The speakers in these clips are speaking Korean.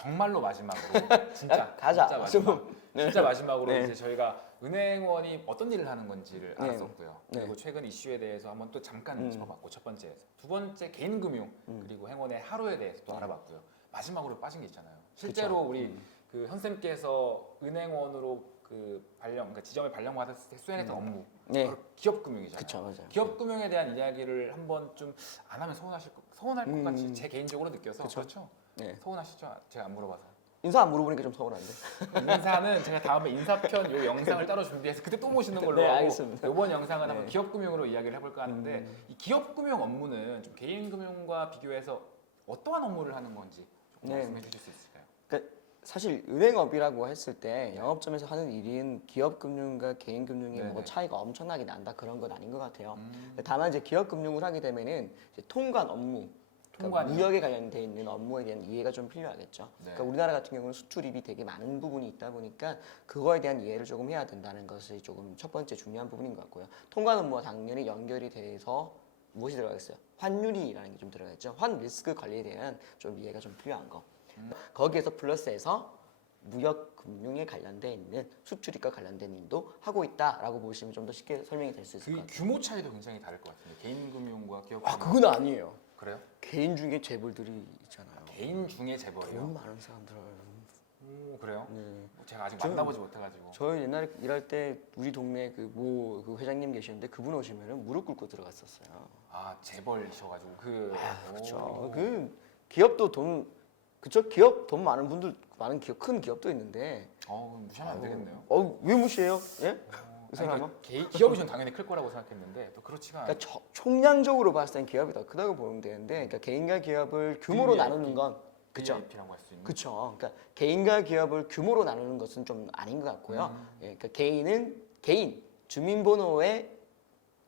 정말로 마지막으로 진짜 가자. 진짜 마지막 네. 진짜 마지막으로 네. 이제 저희가 은행원이 어떤 일을 하는 건지를 네. 알았었고요. 네. 그리고 최근 이슈에 대해서 한번 또 잠깐 짚어봤고 첫 번째에서 두 번째 개인 금융 그리고 행원의 하루에 대해서 또 알아봤고요. 마지막으로 빠진 게 있잖아요. 실제로 그쵸. 우리 그 현쌤께서 은행원으로 그러니까 지점을 발령받았을 때 수행했던 업무 네. 바로 기업 금융이잖아요. 그쵸, 맞아요. 기업 금융에 대한 이야기를 한번 좀 안 하면 서운할 것 같이 제 개인적으로 느껴서 그쵸. 그렇죠. 네. 서운하시죠? 제가 안 물어봐서. 인사 안 물어보니까 좀 서운한데. 인사는 제가 다음에 인사편 요 영상을 따로 준비해서 그때 또 모시는 걸로 네, 하고 알겠습니다. 이번 영상은 네. 한번 기업금융으로 이야기를 해볼까 하는데 이 기업금융 업무는 좀 개인금융과 비교해서 어떠한 업무를 하는 건지 조금 네. 말씀해 주실 수 있을까요? 그러니까 사실 은행업이라고 했을 때 영업점에서 하는 일인 기업금융과 개인금융이 뭐 네네. 차이가 엄청나게 난다 그런 건 아닌 것 같아요. 다만 이제 기업금융을 하게 되면은 이제 통관 업무, 그러니까 통관이요? 무역에 관련돼 있는 업무에 대한 이해가 좀 필요하겠죠. 네. 그러니까 우리나라 같은 경우는 수출입이 되게 많은 부분이 있다 보니까 그거에 대한 이해를 조금 해야 된다는 것이 조금 첫 번째 중요한 부분인 것 같고요. 통관 업무와 당연히 연결이 돼서 무엇이 들어가겠어요? 환율이라는 게 좀 들어가겠죠. 환 리스크 관리에 대한 좀 이해가 좀 필요한 거. 거기에서 플러스해서 무역 금융에 관련돼 있는 수출입과 관련된 일도 하고 있다라고 보시면 좀 더 쉽게 설명이 될 수 있을 것 그 같아요. 규모 차이도 굉장히 다를 것 같은데 개인금융과 기업금융 아 그건 아니에요. 그래요? 개인 중에 재벌들이 있잖아요. 개인 중에 재벌이요? 돈 많은 사람들. 오 그래요? 네. 제가 아직 저- 만나보지 못해가지고 저 옛날에 일할 때 우리 동네 그 회장님 계셨는데 그분 오시면은 무릎 꿇고 들어갔었어요. 아 재벌이셔가지고 그렇죠. 그 기업도 돈 그쵸? 기업 돈 많은 분들 많은 기업 큰 기업도 있는데 무시하면 안 되겠네요. 왜 무시해요? 예? 이 사람은? 그러니까 기업이 전 당연히 클 거라고 생각했는데 또 그렇지가 않아요. 그러니까 총량적으로 봤을 땐 기업이 더 크다고 보면 되는데, 그러니까 개인과 기업을 규모로 VIP. 나누는 건 그쵸? VIP라고 할 수 있는. 그쵸. 그러니까 개인과 기업을 규모로 나누는 것은 좀 아닌 것 같고요. 예, 그러니까 개인은 개인 주민번호에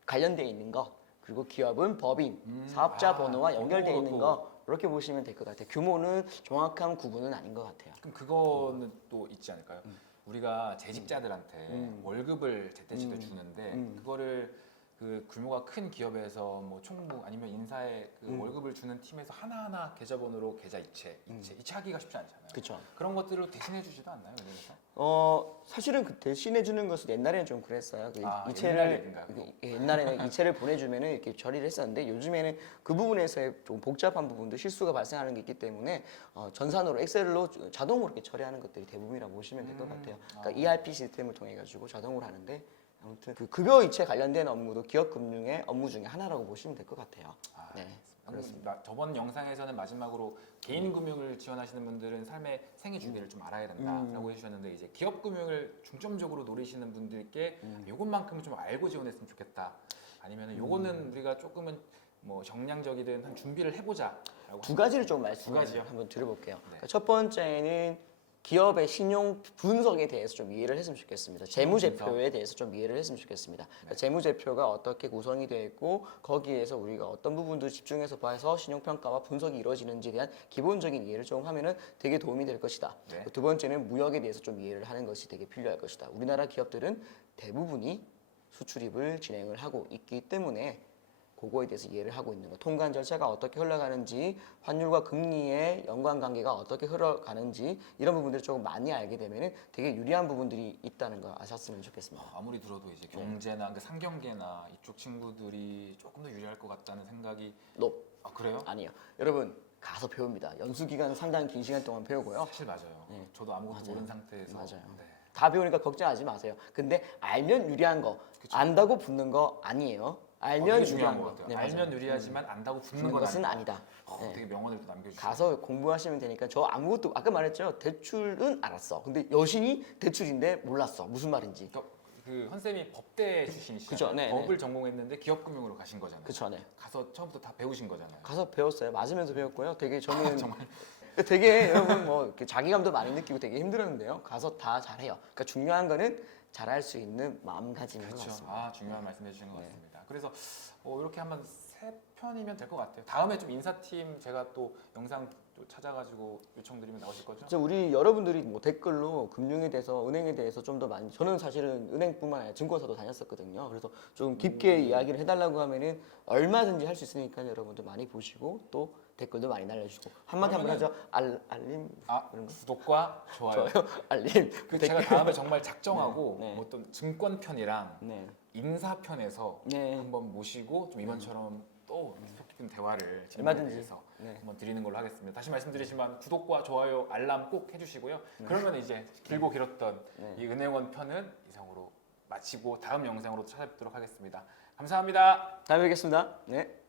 관련돼 있는 거, 그리고 기업은 법인 사업자 번호와 연결돼 있는 번호로 거 이렇게 보시면 될 것 같아요. 규모는 정확한 구분은 아닌 것 같아요. 그럼 그거는 또 있지 않을까요? 우리가 재직자들한테 월급을 제때제때 주는데 그거를 그 규모가 큰 기업에서 뭐 총무 아니면 인사에 그 월급을 주는 팀에서 하나하나 계좌번호로 계좌 이체하기가 쉽지 않잖아요. 그쵸. 그런 것들을 대신해 주지도 않나요, 은행에서? 사실은 그 대신해 주는 것은 옛날에는 좀 그랬어요. 그 옛날 이체를 얘기인가요, 그거? 옛날에는 이체를 보내주면은 이렇게 처리를 했었는데 요즘에는 그 부분에서의 좀 복잡한 부분도 실수가 발생하는 게 있기 때문에 전산으로 엑셀로 자동으로 이렇게 처리하는 것들이 대부분이라고 보시면 될 것 같아요. 그러니까 ERP 시스템을 통해 가지고 자동으로 하는데 아무튼 그 급여 이체 관련된 업무도 기업 금융의 업무 중에 하나라고 보시면 될 것 같아요. 네. 그렇습니다. 저번 영상에서는 마지막으로 개인 금융을 지원하시는 분들은 삶의 생애 주기를 좀 알아야 된다라고 해주셨는데 이제 기업 금융을 중점적으로 노리시는 분들께 요것만큼은 좀 알고 지원했으면 좋겠다. 아니면 요거는 우리가 조금은 뭐 정량적이든 한 준비를 해보자라고 두 가지를 좀 두 말씀을 가지요? 한번 드려볼게요. 네. 그러니까 첫 번째는 기업의 신용 분석에 대해서 좀 이해를 했으면 좋겠습니다. 재무제표에 대해서 좀 이해를 했으면 좋겠습니다. 그러니까 재무제표가 어떻게 구성이 되어 있고 거기에서 우리가 어떤 부분들 집중해서 봐서 신용평가와 분석이 이루어지는지에 대한 기본적인 이해를 좀 하면은 되게 도움이 될 것이다. 네. 두 번째는 무역에 대해서 좀 이해를 하는 것이 되게 필요할 것이다. 우리나라 기업들은 대부분이 수출입을 진행을 하고 있기 때문에 그거에 대해서 이해를 하고 있는 거. 통관 절차가 어떻게 흘러가는지, 환율과 금리의 연관관계가 어떻게 흘러가는지 이런 부분들을 조금 많이 알게 되면 되게 유리한 부분들이 있다는 거 아셨으면 좋겠습니다. 아무리 들어도 이제 경제나 그 상경계나 이쪽 친구들이 조금 더 유리할 것 같다는 생각이 아 그래요? 아니요. 여러분 가서 배웁니다. 연수 기간 상당히 긴 시간 동안 배우고요. 사실 맞아요. 저도 아무것도 모르는 상태에서 맞아요. 네. 다 배우니까 걱정하지 마세요. 근데 알면 유리한 거, 안다고 붙는 거 아니에요. 알면 되게 중요한 유리한 것 거. 같아요. 네, 알면 맞아요. 유리하지만 안다고 붙는 붙는 건 것은 아니다. 아니다. 네. 되게 명언을 또 남겨주시고 가서 공부하시면 되니까 저 아무것도 아까 말했죠. 대출은 알았어. 근데 여신이 대출인데 몰랐어. 무슨 말인지. 그러니까 그 헌쌤이 법대 출신이시잖아요. 그쵸, 네, 법을 전공했는데 기업금융으로 가신 거잖아요. 그쵸, 네. 가서 처음부터 다 배우신 거잖아요. 가서 배웠어요. 맞으면서 배웠고요. 되게 저는 정말 되게 여러분 뭐 이렇게 자기감도 많이 느끼고 되게 힘들었는데요. 가서 다 잘해요. 그러니까 중요한 거는 잘할 수 있는 마음가짐인 것 그렇죠. 같습니다. 아 중요한 말씀해 주신 것 같습니다. 그래서 이렇게 한번 세 편이면 될 것 같아요. 다음에 좀 인사팀 제가 또 영상 또 찾아가지고 요청드리면 나오실 거죠? 진짜 우리 여러분들이 뭐 댓글로 금융에 대해서 은행에 대해서 좀 더 많이 저는 사실은 은행뿐만 아니라 증권사도 다녔었거든요. 그래서 좀 깊게 이야기를 해달라고 하면은 얼마든지 할 수 있으니까 여러분들 많이 보시고 또 댓글도 많이 날려주시고 한마디 한번 하죠. 알림 그런 거? 구독과 좋아요. 알림. 그 제가 다음에 정말 작정하고 네. 뭐 어떤 증권편이랑 네. 인사편에서 네. 한번 모시고 좀 이번처럼 또 깊은 대화를 얼마든지. 진행해서 네. 한번 드리는 걸로 하겠습니다. 다시 말씀드리지만 구독과 좋아요, 알람 꼭 해주시고요. 그러면 이제 길고 길었던 네. 이 은행원 편은 이상으로 마치고 다음 영상으로 찾아뵙도록 하겠습니다. 감사합니다. 다음에 뵙겠습니다. 네.